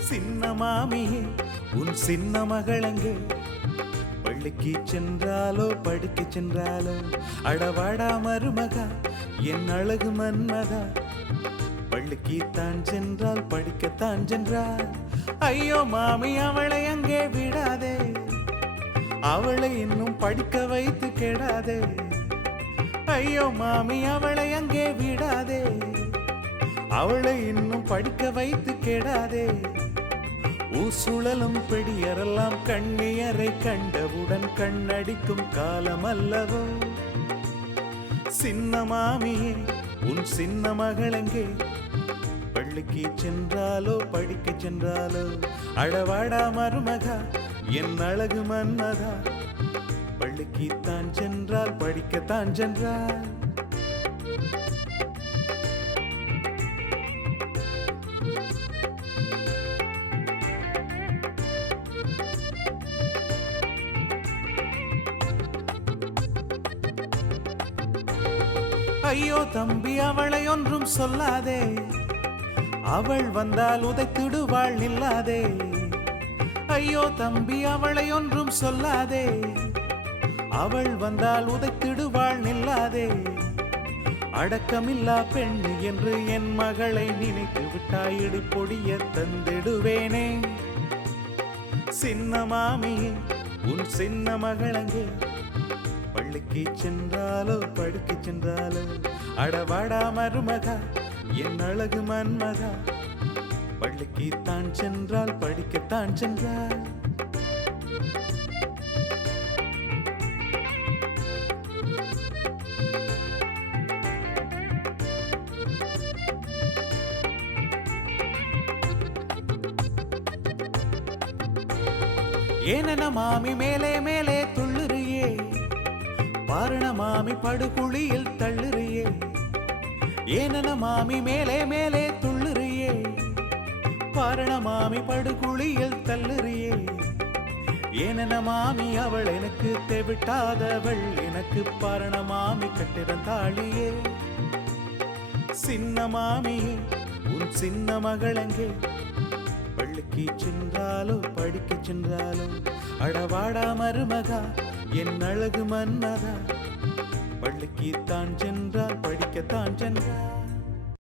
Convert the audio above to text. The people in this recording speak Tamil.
சின்ன மாமியே உன் சின்ன மகளங்கு பள்ளிக்கு சென்றாலோ படிக்க சென்றாலோ? அடவாடா மருமகா என் அழகு மன்மதா. பள்ளிக்கு தான் சென்றால் படிக்கத்தான் சென்றால் ஐயோ மாமி அவளை அங்கே விடாதே. அவளை இன்னும் படிக்க வைத்து கெடாதே. ஐயோ மாமி அவளை அங்கே விடாதே. அவளை இன்னும் படிக்க வைத்து கெடாதே. ஊசுழலும் பெடியரெல்லாம் கண்ணியரை கண்டவுடன் கண்ணடிக்கும் காலம் அல்லவோ? சின்ன மாமியே உன் சின்ன மகளங்கே பள்ளிக்கு சென்றாலோ படிக்க சென்றாலோ? அழவாடா மருமகா என் அழகு மன்மதா. பள்ளிக்கு தான் சென்றால் படிக்கத்தான் சென்றால். ஐயோ தம்பி அவளை ஒன்றும் சொல்லாதே. அவள் வந்தால் உதைத்திடுவாள் நில்லாதே. ஐயோ தம்பி அவளை ஒன்றும் சொல்லாதே. அவள் வந்தால் உதைத்திடுவாள் நில்லாதே. அடக்கமில்லா பெண் என்று என் மகளை நினைத்து விட்டாய் இடிப்பொடிய தந்திடுவேனே. சின்ன மாமியே உன் சின்ன மகளங்கே. பள்ளிக்கு சென்றாலோ படுக்கு சென்றாலோ அடவாடா மருமகா. என் அழகு மன்மதா பள்ளிக்கு தான் சென்றால் படிக்கத்தான் சென்றால் ஏனென மாமி மேலே மேலே துள்ளுறியே பாருண மாமி படுகுழியில் தள்ளுறியே. ஏனென மாமி மேலே மேலே துள்ளுறியே? பாரண மாமி படுகுழியில் தள்ளுறியே? ஏனென மாமி அவள் எனக்கு தெவிட்டாதவள் எனக்கு பாரண மாமி கட்டிடந்தாளியே சின்ன மாமியே உன் சின்ன மகளங்கே பள்ளிக்கு சென்றாலோ படிக்க சென்றாலோ? அடவாடா மருமகா என் அழகு மன்மதா பள்ளிக்குத்தான் தான் படிக்கத்தான் சென்றால்